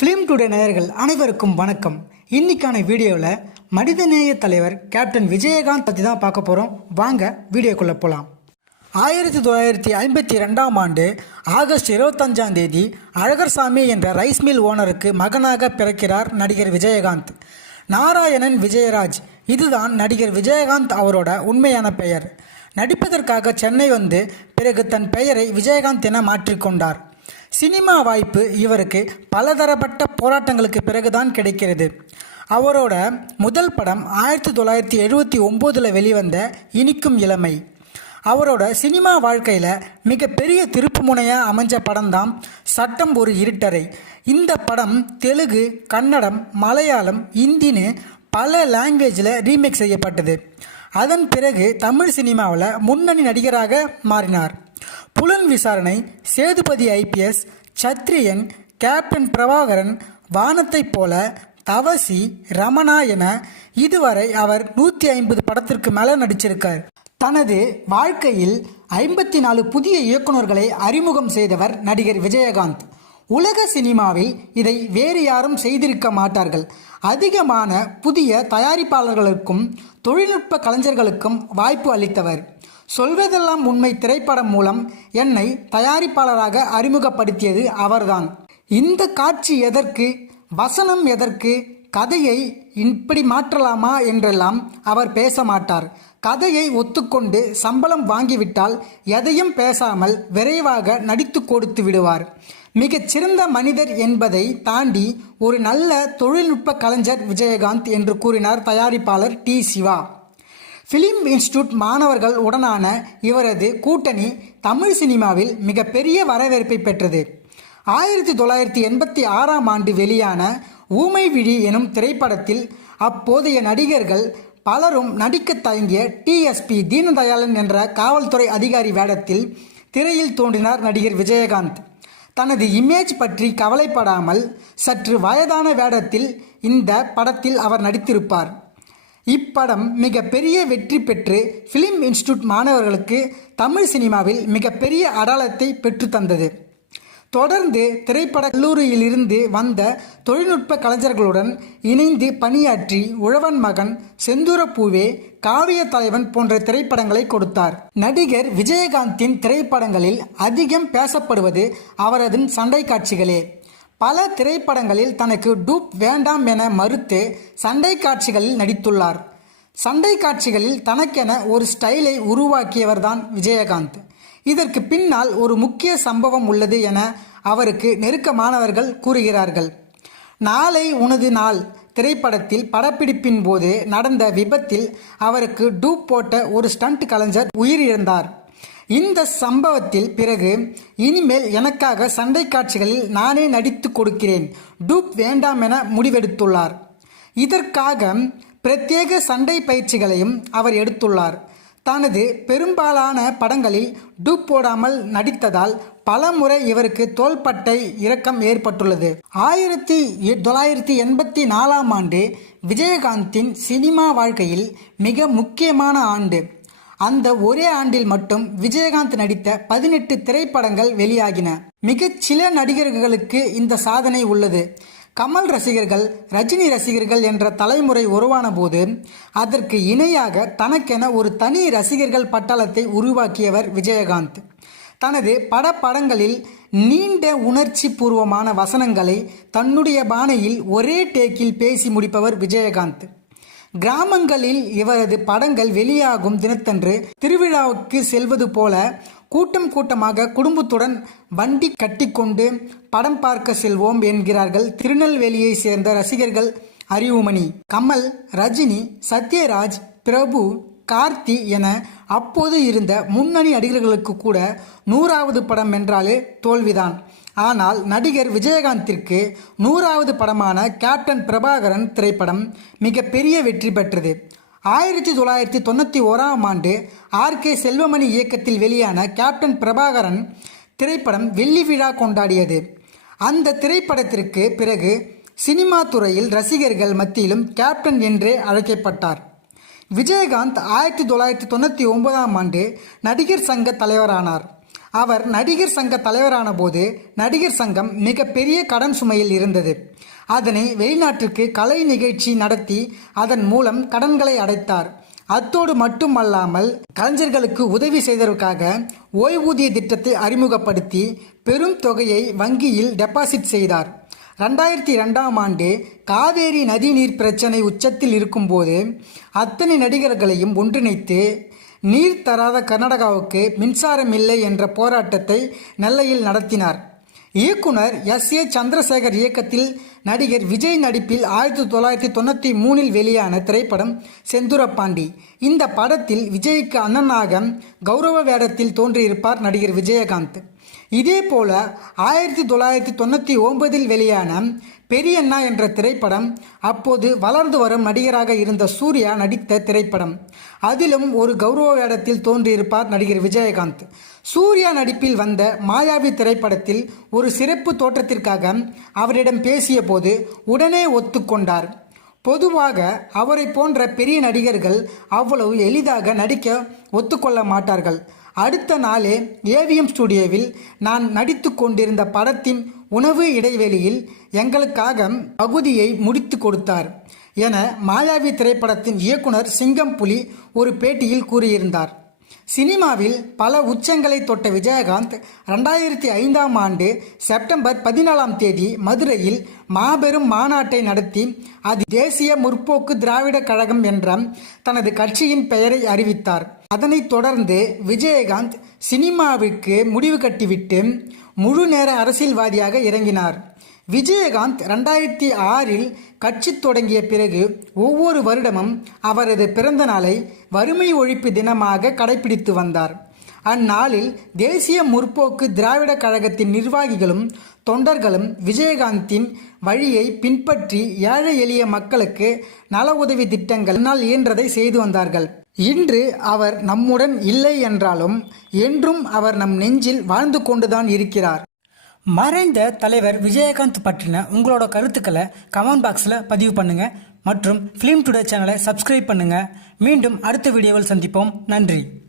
Film today நேயர்கள் அனைவருக்கும் வணக்கம். இன்னைக்கான வீடியோவில் மனிதநேய தலைவர் கேப்டன் விஜயகாந்த் பற்றி தான் பார்க்க போகிறோம் வாங்க வீடியோக்குள்ளே போகலாம் ஆயிரத்தி தொள்ளாயிரத்தி ஐம்பத்தி ரெண்டாம் ஆண்டு ஆகஸ்ட் இருபத்தஞ்சாம் தேதி அழகர்சாமி என்ற ரைஸ் மில் ஓனருக்கு மகனாக பிறக்கிறார் நடிகர் விஜயகாந்த். நாராயணன் விஜயராஜ். இதுதான் நடிகர் விஜயகாந்த் அவரோட உண்மையான பெயர். நடிப்பதற்காக சென்னை வந்து பிறகு தன் பெயரை விஜயகாந்த் என மாற்றிக்கொண்டார் சினிமா வாய்ப்பு இவருக்கு பலதரப்பட்ட போராட்டங்களுக்கு பிறகுதான் கிடைக்கிறது. அவரோட முதல் படம் ஆயிரத்தி தொள்ளாயிரத்தி எழுபத்தி ஒம்போதில் வெளிவந்த இனிக்கும் இளமை. அவரோட சினிமா வாழ்க்கையில் மிகப்பெரிய திருப்பு முனையாக அமைஞ்ச படம்தான் சட்டம் ஒரு இருட்டறை. இந்த படம் தெலுங்கு கன்னடம் மலையாளம் இந்தின்னு பல லாங்குவேஜில் ரீமேக் செய்யப்பட்டது. அதன் பிறகு தமிழ் சினிமாவில் முன்னணி நடிகராக மாறினார். புலன் விசாரணை சேதுபதி ஐபிஎஸ் சத்ரியன் கேப்டன் பிரபாகரன் வானத்தைப் போல தவசி ரமணா என இதுவரை அவர் நூற்றி ஐம்பது படத்திற்கு மேலே நடிச்சிருக்கார். தனது வாழ்க்கையில் ஐம்பத்தி நாலு புதிய இயக்குனர்களை அறிமுகம் செய்தவர் நடிகர் விஜயகாந்த். உலக சினிமாவில் இதை வேறு யாரும் செய்திருக்க மாட்டார்கள். அதிகமான புதிய தயாரிப்பாளர்களுக்கும் தொழில்நுட்ப கலைஞர்களுக்கும் வாய்ப்பு அளித்தவர். சொல்வதெல்லாம் உண்மை திரைப்படம் மூலம் என்னை தயாரிப்பாளராக அறிமுகப்படுத்தியது அவர்தான். இந்த காட்சி எதற்கு வசனம் எதற்கு கதையை இப்படி மாற்றலாமா என்றெல்லாம் அவர் பேச மாட்டார். கதையை ஒத்துக்கொண்டு சம்பளம் வாங்கிவிட்டால் எதையும் பேசாமல் விரைவாக நடித்து கொடுத்து விடுவார். மிகச்சிறந்த மனிதர் என்பதை தாண்டி ஒரு நல்ல தொழில்நுட்ப கலைஞர் விஜயகாந்த் என்று கூறினார் தயாரிப்பாளர் டி சிவா. ஃபிலிம் இன்ஸ்டியூட் மாணவர்கள் உடனான இவரது கூட்டணி தமிழ் சினிமாவில் மிகப்பெரிய வரவேற்பை பெற்றது. ஆயிரத்தி தொள்ளாயிரத்தி எண்பத்தி ஆறாம் ஆண்டு வெளியான ஊமை விழி எனும் திரைப்படத்தில் அப்போதைய நடிகர்கள் பலரும் நடிக்க தயங்கிய டிஎஸ்பி தீனதயாளன் என்ற காவல்துறை அதிகாரி வேடத்தில் திரையில் தோன்றினார் நடிகர் விஜயகாந்த். தனது இமேஜ் பற்றி கவலைப்படாமல் சற்று வயதான வேடத்தில் இந்த படத்தில் அவர் நடித்திருப்பார். இப்படம் மிகப்பெரிய வெற்றி பெற்று ஃபிலிம் இன்ஸ்டியூட் மாணவர்களுக்கு தமிழ் சினிமாவில் மிகப்பெரிய அடாளத்தை பெற்றுத்தந்தது தொடர்ந்து திரைப்பட கல்லூரியிலிருந்து வந்த தொழில்நுட்ப கலைஞர்களுடன் இணைந்து பணியாற்றி உழவன் மகன் செந்தூரப்பூவே காவிய தலைவன் போன்ற திரைப்படங்களை கொடுத்தார். நடிகர் விஜயகாந்தின் திரைப்படங்களில் அதிகம் பேசப்படுவது அவரது சண்டை காட்சிகளே. பல திரைப்படங்களில் தனக்கு டூப் வேண்டாம் என மறுத்து சண்டை காட்சிகளில் நடித்துள்ளார். சண்டை காட்சிகளில் தனக்கென ஒரு ஸ்டைலை உருவாக்கியவர்தான் விஜயகாந்த். இதற்கு பின்னால் ஒரு முக்கிய சம்பவம் உள்ளது என அவருக்கு நெருக்கமானவர்கள் கூறுகிறார்கள். நாளை உனது நாள். திரைப்படத்தில் படப்பிடிப்பின் போது நடந்த விபத்தில் அவருக்கு டூப் போட்ட ஒரு ஸ்டண்ட் கலைஞர் உயிரிழந்தார். இந்த சம்பவத்தில் பிறகு இனிமேல் எனக்காக சண்டை காட்சிகளில் நானே நடித்து கொடுக்கிறேன். டூப் வேண்டாம் என முடிவெடுத்துள்ளார். இதற்காக பிரத்யேக சண்டை பயிற்சிகளையும் அவர் எடுத்துள்ளார். தனது பெரும்பாலான படங்களில் டூப் போடாமல் நடித்ததால் பல முறை இவருக்கு தோள்பட்டை இறக்கம் ஏற்பட்டுள்ளது. ஆயிரத்தி தொள்ளாயிரத்தி எண்பத்தி நாலாம் ஆண்டு விஜயகாந்தின் சினிமா வாழ்க்கையில் மிக முக்கியமான ஆண்டு. அந்த ஒரே ஆண்டில் மட்டும் விஜயகாந்த் நடித்த பதினெட்டு திரைப்படங்கள் வெளியாகின. மிகச் சில நடிகர்களுக்கு இந்த சாதனை உள்ளது. கமல் ரசிகர்கள் ரஜினி ரசிகர்கள் என்ற தலைமுறை உருவான போது அதற்கு இணையாக தனக்கென ஒரு தனி ரசிகர்கள் பட்டாளத்தை உருவாக்கியவர் விஜயகாந்த். தனது பட படங்களில் நீண்ட உணர்ச்சி பூர்வமான வசனங்களை தன்னுடைய பாணியில் ஒரே டேக்கில் பேசி முடிப்பவர் விஜயகாந்த். கிராமங்களில் இவரது படங்கள் வெளியாகும் தினத்தன்று திருவிழாவுக்கு செல்வது போல கூட்டம் கூட்டமாக குடும்பத்துடன் வண்டி கட்டிக்கொண்டு படம் பார்க்க செல்வோம் என்கிறார்கள் திருநெல்வேலியை சேர்ந்த ரசிகர்கள் அறிவுமணி கமல் ரஜினி சத்யராஜ் பிரபு கார்த்தி என அப்போது இருந்த முன்னணி நடிகர்களுக்கு கூட நூறாவது படம் என்றாலே தோல்விதான். ஆனால் நடிகர் விஜயகாந்திற்கு நூறாவது படமான கேப்டன் பிரபாகரன் திரைப்படம் மிகப்பெரிய வெற்றி பெற்றது. ஆயிரத்தி தொள்ளாயிரத்தி தொண்ணூற்றி ஓராம் ஆண்டு ஆர் கே செல்வமணி இயக்கத்தில் வெளியான கேப்டன் பிரபாகரன் திரைப்படம் வெள்ளி விழா கொண்டாடியது. அந்த திரைப்படத்திற்கு பிறகு சினிமா துறையில் ரசிகர்கள் மத்தியிலும் கேப்டன் என்றே அழைக்கப்பட்டார். விஜயகாந்த் ஆயிரத்தி தொள்ளாயிரத்தி தொண்ணூற்றி ஒன்பதாம் ஆண்டு நடிகர் சங்க தலைவரானார். அவர் நடிகர் சங்க தலைவரான போது நடிகர் சங்கம் மிகப்பெரிய கடன் சுமையில் இருந்தது. அதனை வெளிநாட்டிற்கு கலை நிகழ்ச்சி நடத்தி அதன் மூலம் கடன்களை அடைத்தார். அத்தோடு மட்டுமல்லாமல் கலைஞர்களுக்கு உதவி செய்ததற்காக ஓய்வூதிய திட்டத்தை அறிமுகப்படுத்தி பெரும் தொகையை வங்கியில் டெபாசிட் செய்தார். ரெண்டாயிரத்தி ரெண்டாம் ஆண்டு காவேரி நதிநீர் பிரச்சனை உச்சத்தில் இருக்கும்போது அத்தனை நடிகர்களையும் ஒன்றிணைத்து நீர் தராத கர்நாடகாவுக்கு மின்சாரம் இல்லை என்ற போராட்டத்தை நெல்லையில் நடத்தினார். இயக்குனர் எஸ். ஏ. சந்திரசேகர் இயக்கத்தில் நடிகர் விஜய் நடிப்பில் ஆயிரத்தி தொள்ளாயிரத்தி தொண்ணூற்றி மூணில் வெளியான திரைப்படம் செந்துரப்பாண்டி. இந்த படத்தில் விஜய்க்கு அண்ணனாக கௌரவ வேடத்தில் தோன்றியிருப்பார் நடிகர் விஜயகாந்த். இதே போல ஆயிரத்தி தொள்ளாயிரத்தி தொண்ணூற்றி ஒன்பதில் வெளியான பெரியண்ணா என்ற திரைப்படம் அப்போது வளர்ந்து வரும் நடிகராக இருந்த சூர்யா நடித்த திரைப்படம். அதிலும் ஒரு கௌரவ வேடத்தில் தோன்றியிருப்பார் நடிகர் விஜயகாந்த். சூர்யா நடிப்பில் வந்த மாயாவி திரைப்படத்தில் ஒரு சிறப்பு தோற்றத்திற்காக அவரிடம் பேசிய போது உடனே ஒத்துக்கொண்டார். பொதுவாக அவரை போன்ற பெரிய நடிகர்கள் அவ்வளவு எளிதாக நடிக்க ஒத்துக்கொள்ள மாட்டார்கள். அடுத்த நாளே ஏவிஎம் ஸ்டுடியோவில் நான் நடித்து கொண்டிருந்த படத்தின் உணவு இடைவெளியில் எங்களுக்காக பகுதியை முடித்து கொடுத்தார் என மாயாவி திரைப்படத்தின் இயக்குனர் சிங்கம் புலி ஒரு பேட்டியில் கூறியிருந்தார். சினிமாவில் பல உச்சங்களை தொட்ட விஜயகாந்த் ரெண்டாயிரத்தி ஐந்தாம் ஆண்டு செப்டம்பர் பதினாலாம் தேதி மதுரையில் மாபெரும் மாநாட்டை நடத்தி அது தேசிய முற்போக்கு திராவிட கழகம் என்ற தனது கட்சியின் பெயரை அறிவித்தார். அதனைத் தொடர்ந்து விஜயகாந்த் சினிமாவிற்கு முடிவு கட்டிவிட்டு முழு நேர அரசியல்வாதியாக இறங்கினார். விஜயகாந்த் ரெண்டாயிரத்தி ஆறில் கட்சி தொடங்கிய பிறகு ஒவ்வொரு வருடமும் அவரது பிறந்த நாளை வறுமை ஒழிப்பு தினமாக கடைபிடித்து வந்தார். அந்நாளில் தேசிய முற்போக்கு திராவிட கழகத்தின் நிர்வாகிகளும் தொண்டர்களும் விஜயகாந்தின் வழியை பின்பற்றி ஏழை எளிய மக்களுக்கு நல உதவி திட்டங்களால் இயன்றதை செய்து வந்தார்கள். இன்று அவர் நம்முடன் இல்லை என்றாலும் என்றும் அவர் நம் நெஞ்சில் வாழ்ந்து கொண்டுதான் இருக்கிறார். மறைந்த தலைவர் விஜயகாந்த் பற்றின உங்களோட கருத்துக்களை கமெண்ட் பாக்ஸில் பதிவு பண்ணுங்க மற்றும் ஃபிலிம் டுடே சேனலை சப்ஸ்கிரைப் பண்ணுங்க. மீண்டும் அடுத்த வீடியோவில் சந்திப்போம். நன்றி.